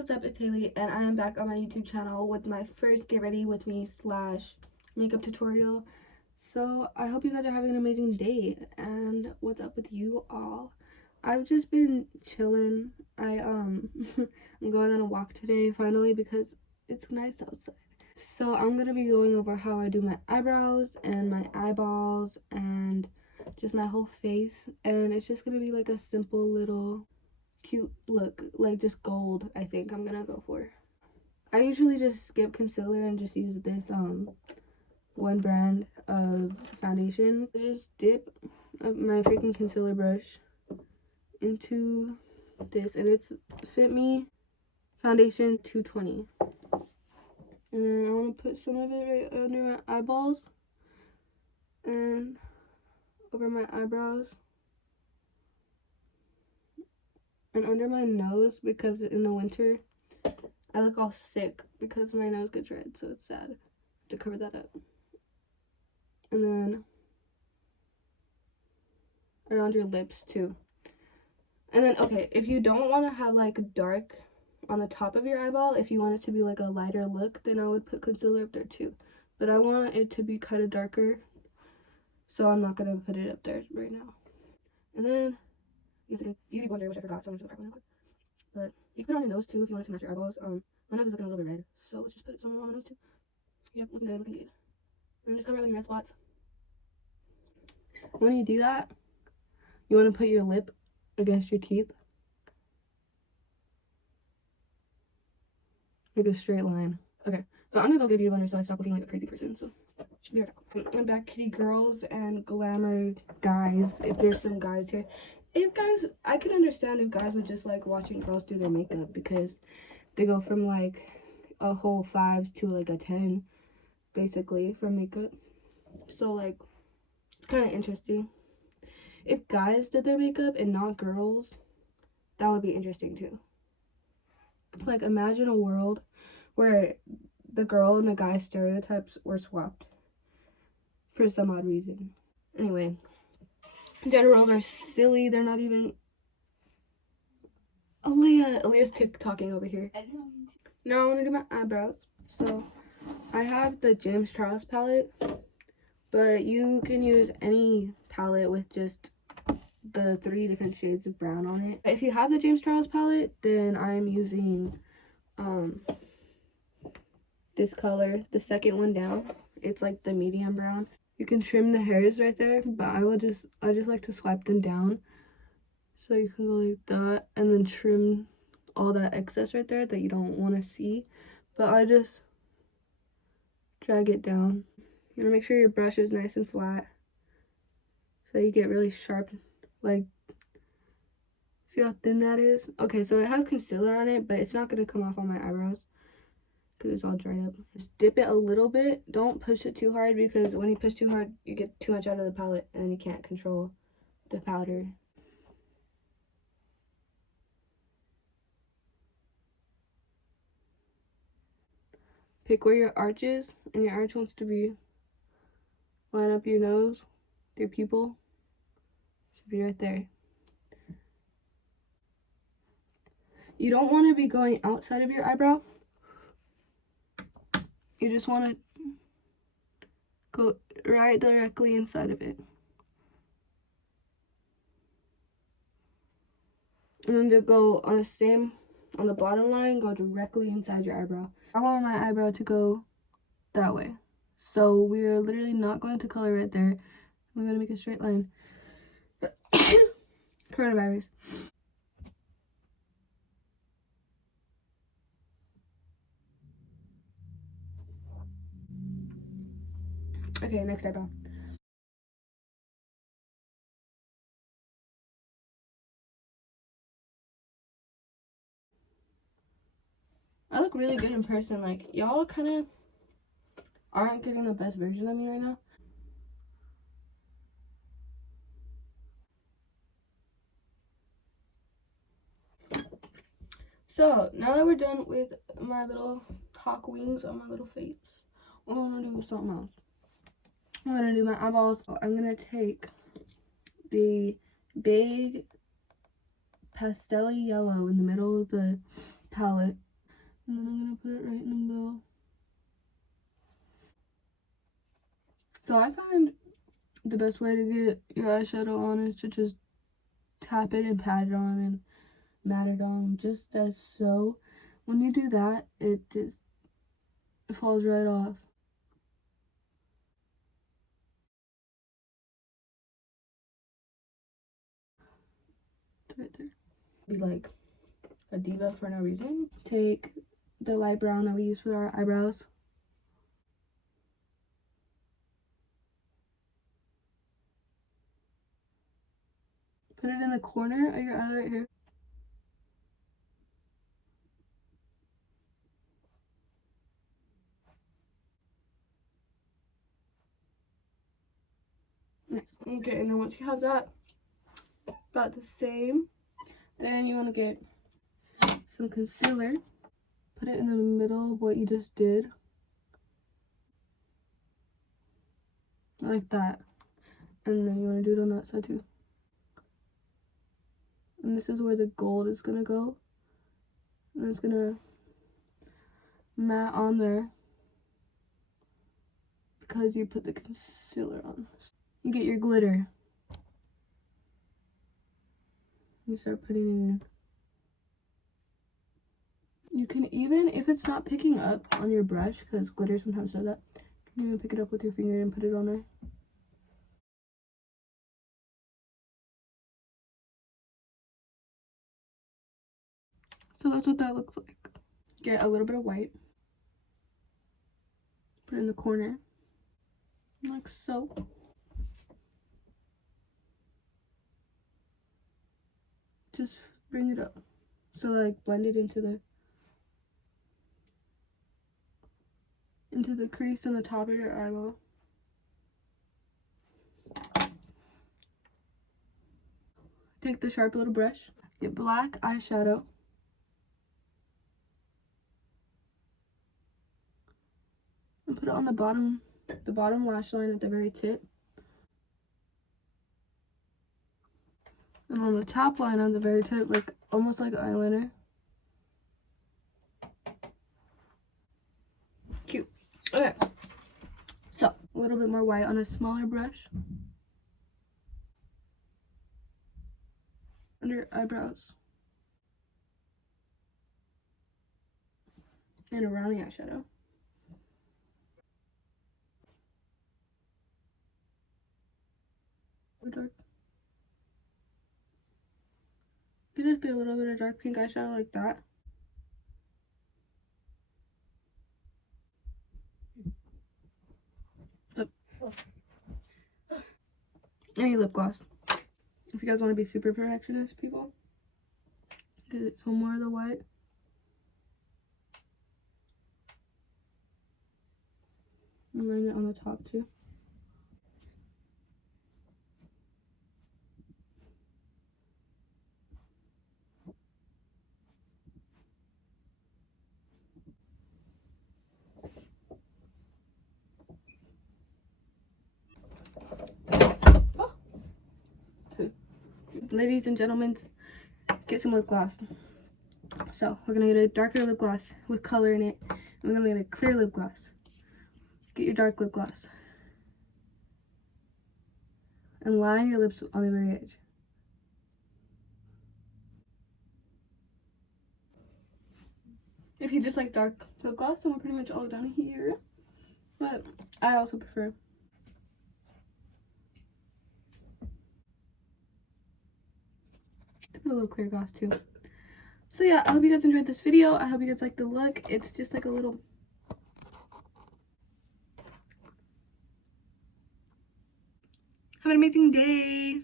what's up? It's Haley, and I am back on my YouTube channel with my first get ready with me / makeup tutorial. So I hope you guys are having an amazing day. And what's up with you all? I've just been chilling. I'm going on a walk today finally because it's nice outside. So I'm gonna be going over how I do my eyebrows and my eyeballs and just my whole face, and it's just gonna be like a simple little cute look, like just gold. I think I'm gonna go for. I usually just skip concealer and just use this one brand of foundation. I just dip my freaking concealer brush into this, and it's Fit Me foundation 220, and then I want to put some of it right under my eyeballs and over my eyebrows and under my nose, because in the winter I look all sick because my nose gets red, so it's sad to cover that up. And then around your lips too. And then, okay, if you don't want to have like dark on the top of your eyeball, if you want it to be like a lighter look, then I would put concealer up there too. But I want it to be kind of darker, so I'm not gonna put it up there right now. And then you have to do beauty blender, which I forgot, so I'm just gonna grab one real quick. But you can put it on your nose too if you want it to match your eyeballs. My nose is looking a little bit red, so let's just put some on my nose too. Yep, looking good, looking good. And then just cover it with your red spots. When you do that, you want to put your lip against your teeth, like a straight line. Okay, but I'm gonna go get a beauty blender so I stop looking like a crazy person. So should be right back. I'm back, kitty girls and glamour guys. If there's some guys here. If guys, I could understand if guys would just like watching girls do their makeup, because they go from like a whole 5 to like a 10 basically for makeup. So like it's kind of interesting. If guys did their makeup and not girls, that would be interesting too. Like imagine a world where the girl and the guy stereotypes were swapped for some odd reason. Anyway, gender roles are silly. They're not even. Aaliyah's TikToking over here. Now I want to do my eyebrows. So I have the James Charles palette, but you can use any palette with just the 3 different shades of brown on it. If you have the James Charles palette, then I'm using this color, the second one down. It's like the medium brown. You can trim the hairs right there, but I just like to swipe them down. So you can go like that and then trim all that excess right there that you don't want to see. But I just drag it down. You want to make sure your brush is nice and flat so you get really sharp. Like, see how thin that is? Okay, so it has concealer on it, but it's not going to come off on my eyebrows because it's all dried up. Just dip it a little bit. Don't push it too hard, because when you push too hard, you get too much out of the palette and you can't control the powder. Pick where your arch is, and your arch wants to be, line up your nose, your pupil. Should be right there. You don't want to be going outside of your eyebrow. You just want to go right directly inside of it. And then to go on the bottom line, go directly inside your eyebrow. I want my eyebrow to go that way. So we're literally not going to color right there. We're going to make a straight line. Coronavirus. Okay, next eyebrow. I look really good in person. Like, y'all kind of aren't getting the best version of me right now. So now that we're done with my little hawk wings on my little face, we're gonna do something else. I'm gonna do my eyeballs. I'm gonna take the big pastel yellow in the middle of the palette And then I'm gonna put it right in the middle. So I find the best way to get your eyeshadow on is to just tap it and pat it on and mat it on, just as so. When you do that, it falls right off. It's right there. Be like a diva for no reason. Take the light brown that we use for our eyebrows. Put it in the corner of your eye right here. Nice. Okay, and then once you have that about the same, then you want to get some concealer. Put it in the middle of what you just did. Like that. And then you want to do it on that side too. And this is where the gold is going to go. And it's going to matte on there because you put the concealer on. You get your glitter. You start putting it in. You can even, if it's not picking up on your brush, because glitter sometimes does that, you can even pick it up with your finger and put it on there. So that's what that looks like. Get a little bit of white. Put it in the corner. Like so. Just bring it up. So like blend it into the crease on the top of your eyeball. Take the sharp little brush. Get black eyeshadow. And put it on the bottom lash line at the very tip. And on the top line on the very tip, like almost like eyeliner. Cute. Okay. So, a little bit more white on a smaller brush. Under your eyebrows. And around the eyeshadow. Dark. You just get a little bit of dark pink eyeshadow like that. So, any lip gloss. If you guys want to be super perfectionist, people, get some more of the white. And line it on the top too. Ladies and gentlemen, get some lip gloss. So we're gonna get a darker lip gloss with color in it, and we're gonna get a clear lip gloss. Get your dark lip gloss and line your lips on the very edge. If you just like dark lip gloss, then we're pretty much all done here, but I also prefer to put a little clear gloss too. So yeah, I hope you guys enjoyed this video. I hope you guys like the look. It's just like a little... Have an amazing day.